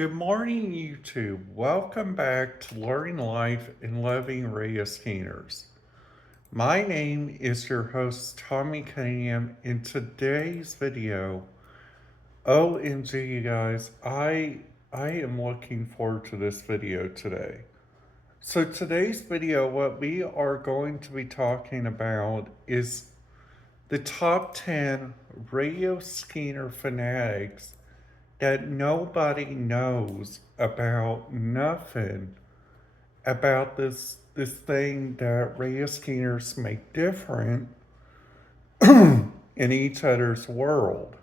Good morning, YouTube. Welcome back to Learning Life and Loving Radio Skinners. My name is your host, Tommy Cunningham. In today's video, OMG, you guys, I am looking forward to this video today. So today's video, what we are going to be talking about is the top 10 Radio Skinner fanatics that nobody knows about nothing about this thing that radio skiers make different in each other's world.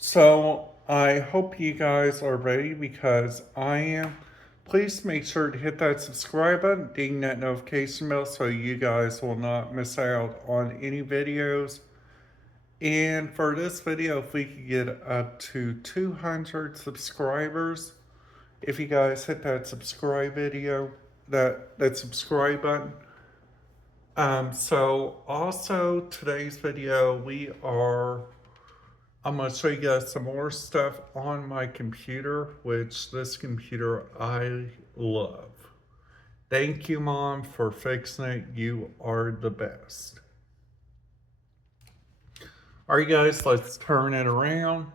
So I hope you guys are ready because I am. Please make sure to hit that subscribe button, ding that notification bell so you guys will not miss out on any videos. And for this video, if we could get up to 200 subscribers, if you guys hit that subscribe video, that subscribe button. So also today's video, I'm gonna show you guys some more stuff on my computer, which this computer I love. Thank you, Mom, for fixing it. You are the best. All right, guys, let's turn it around.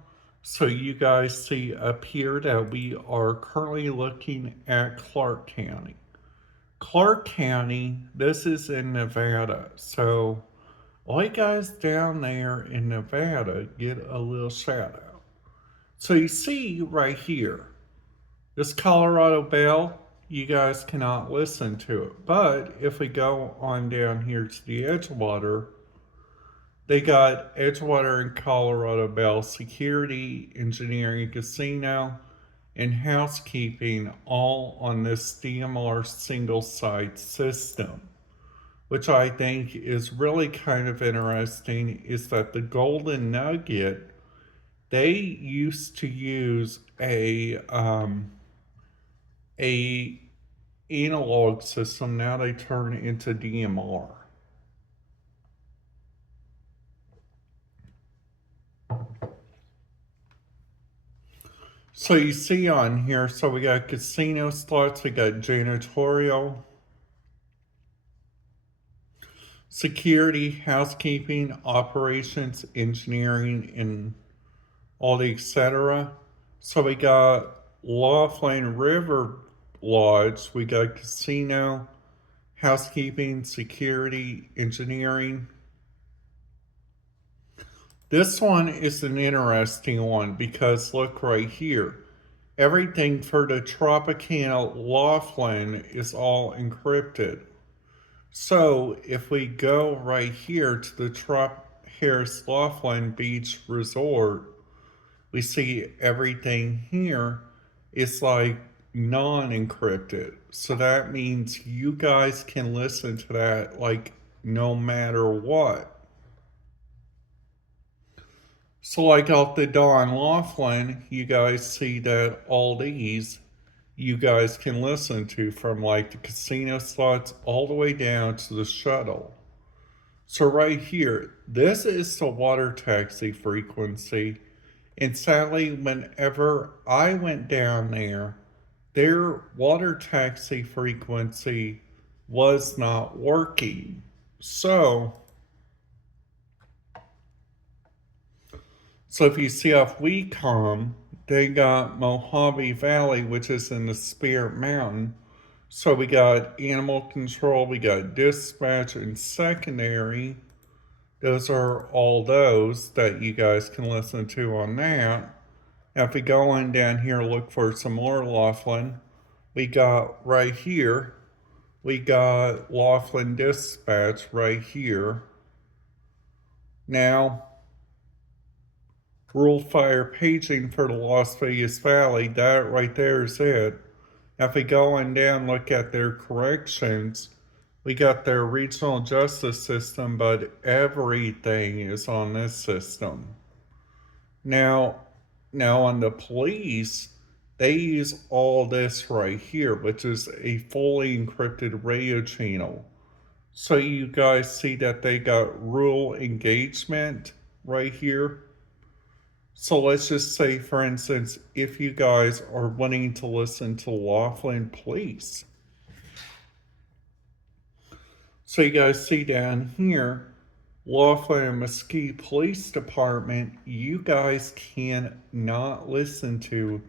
So you guys see up here that we are currently looking at Clark County. Clark County, this is in Nevada. So all you guys down there in Nevada get a little shout out. So you see right here, this Colorado Bell, you guys cannot listen to it. But if we go on down here to the Edgewater, they got Edgewater and Colorado Bell Security, Engineering, Casino, and Housekeeping all on this DMR single site system. Which I think is really kind of interesting is that the Golden Nugget, they used to use a analog system. Now they turn into DMR. So you see on here, so we got casino slots, we got janitorial, security, housekeeping, operations, engineering, and all the etc. So we got Laughlin River Lodge, we got casino, housekeeping, security, engineering. This one is an interesting one because look right here. Everything for the Tropicana Laughlin is all encrypted. So if we go right here to the Harris Laughlin Beach Resort, we see everything here is like non-encrypted. So that means you guys can listen to that like no matter what. So like off the Don Laughlin, you guys see that all these you guys can listen to from like the casino slots all the way down to the shuttle. So right here, this is the water taxi frequency. And sadly, whenever I went down there, their water taxi frequency was not working. So if you see off WeCom, they got Mojave Valley, which is in the Spirit Mountain. So we got animal control, we got dispatch and secondary. Those are all those that you guys can listen to on that. Now if we go on down here, look for some more Laughlin. We got right here, we got Laughlin Dispatch right here. Now, rural fire paging for the Las Vegas Valley, that right there is it. Now if we go on down, look at their corrections, we got their regional justice system, but everything is on this system. Now on the police, they use all this right here, which is a fully encrypted radio channel. So you guys see that they got rural engagement right here. So let's just say, for instance, if you guys are wanting to listen to Laughlin Police. So you guys see down here, Laughlin and Mesquite Police Department, you guys can not listen to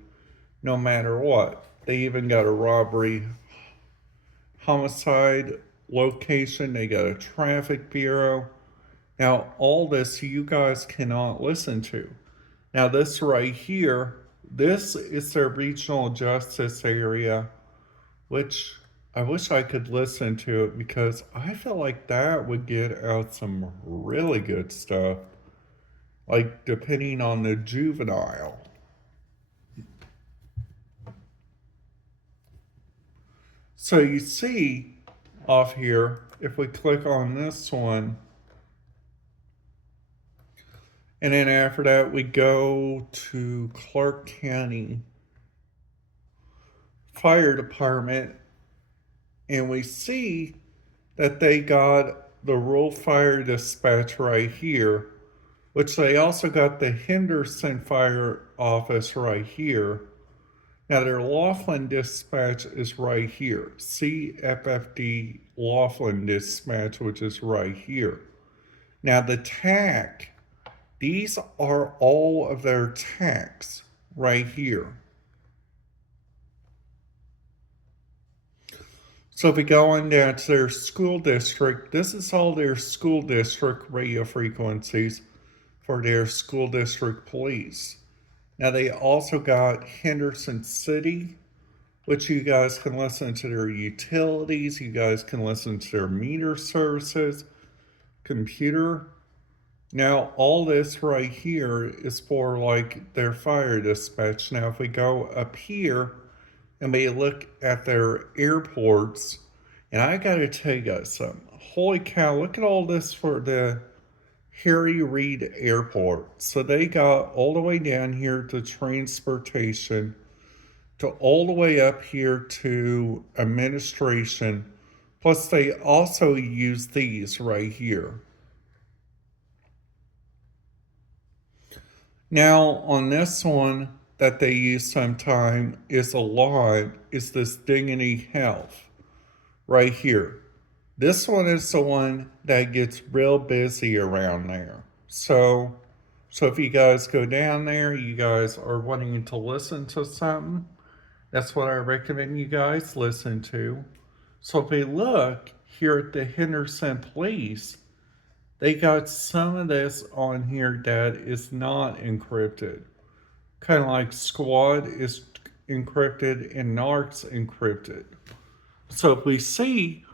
no matter what. They even got a robbery homicide location, they got a traffic bureau. Now, all this you guys cannot listen to. Now, this right here, this is their regional justice area, which I wish I could listen to it because I feel like that would get out some really good stuff, like depending on the juvenile. So you see off here, if we click on this one, and then after that we go to Clark County Fire Department, and we see that they got the rural fire dispatch right here, which they also got the Henderson Fire Office right here. Now their Laughlin dispatch is right here. CFFD Laughlin dispatch, which is right here. Now the TAC, these are all of their TACs right here. So if we go on down to their school district, this is all their school district radio frequencies for their school district police. Now they also got Henderson City, which you guys can listen to their utilities, you guys can listen to their meter services, computer. Now all this right here is for like their fire dispatch. Now if we go up here and we look at their airports, and I gotta tell you guys something. Holy cow, look at all this for the Harry Reid Airport. So they got all the way down here to transportation, to all the way up here to administration. Plus they also use these right here. Now on this one that they use sometime is a lot, is this Dignity Health right here. This one is the one that gets real busy around there. So if you guys go down there, you guys are wanting to listen to something, that's what I recommend you guys listen to. So if we look here at the Henderson Police, they got some of this on here that is not encrypted. Kind of like Squad is encrypted and NARC's encrypted. So if we see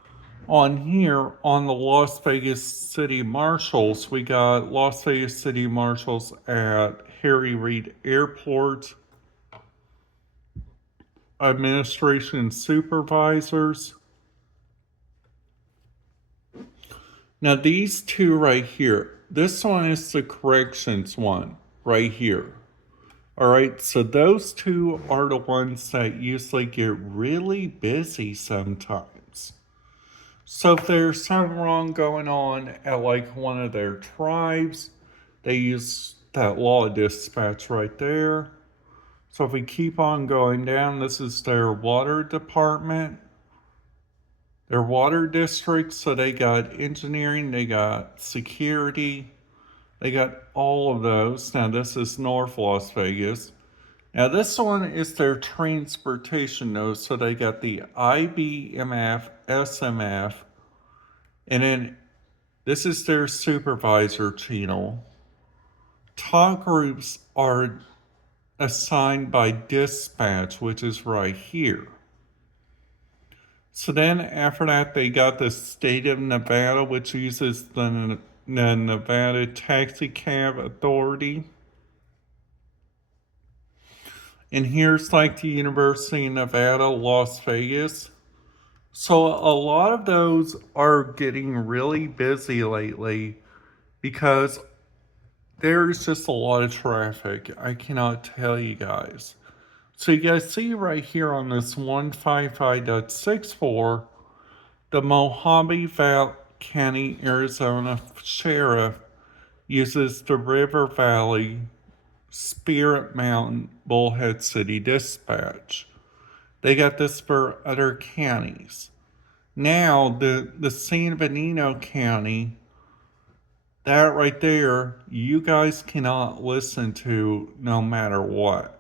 on here on the Las Vegas City Marshals, we got Las Vegas City Marshals at Harry Reid Airport, administration supervisors. Now these two right here, this one is the corrections one right here. All right, so those two are the ones that usually get really busy sometimes. So if there's something wrong going on at like one of their tribes, they use that law dispatch right there. So if we keep on going down, this is their water department, their water district. So they got engineering, they got security, they got all of those. Now this is North Las Vegas. Now this one is their transportation node. So they got the IBMF, SMF, and then this is their supervisor channel. Talk groups are assigned by dispatch, which is right here. So then after that, they got the state of Nevada, which uses the Nevada Taxi Cab Authority. And here's like the University of Nevada, Las Vegas. So a lot of those are getting really busy lately because there's just a lot of traffic. I cannot tell you guys. So you guys see right here on this 155.64, the Mojave Valley County, Arizona Sheriff uses the River Valley Spirit Mountain, Bullhead City Dispatch. They got this for other counties. Now, the San Benito County, that right there, you guys cannot listen to no matter what.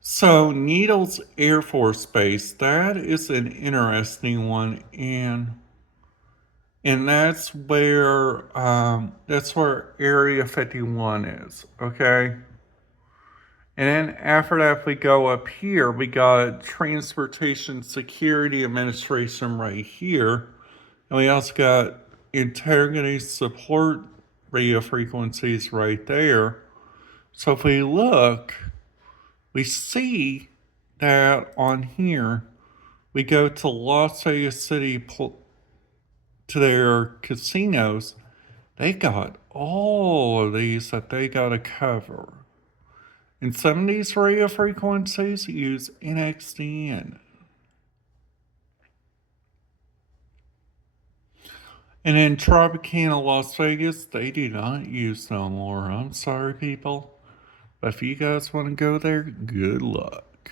So, Needles Air Force Base, that is an interesting one, and that's where Area 51 is, okay? And then after that, we go up here, we got Transportation Security Administration right here. And we also got integrity support radio frequencies right there. So if we look, we see that on here, we go to Las Vegas City to their casinos. They got all of these that they got to cover. And some of these radio frequencies use NXDN. And in Tropicana, Las Vegas, they do not use no more. I'm sorry, people. But if you guys want to go there, good luck.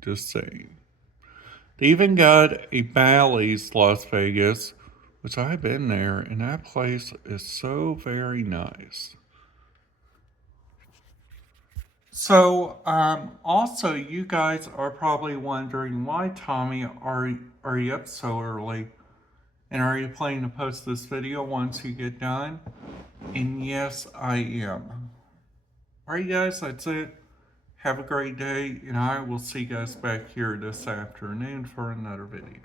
Just saying. They even got a Bally's Las Vegas, which I've been there, and that place is so very nice. So, also, you guys are probably wondering why, Tommy, are you up so early? And are you planning to post this video once you get done? And yes, I am. Alright, guys, that's it. Have a great day, and I will see you guys back here this afternoon for another video.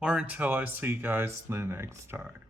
Or until I see you guys the next time.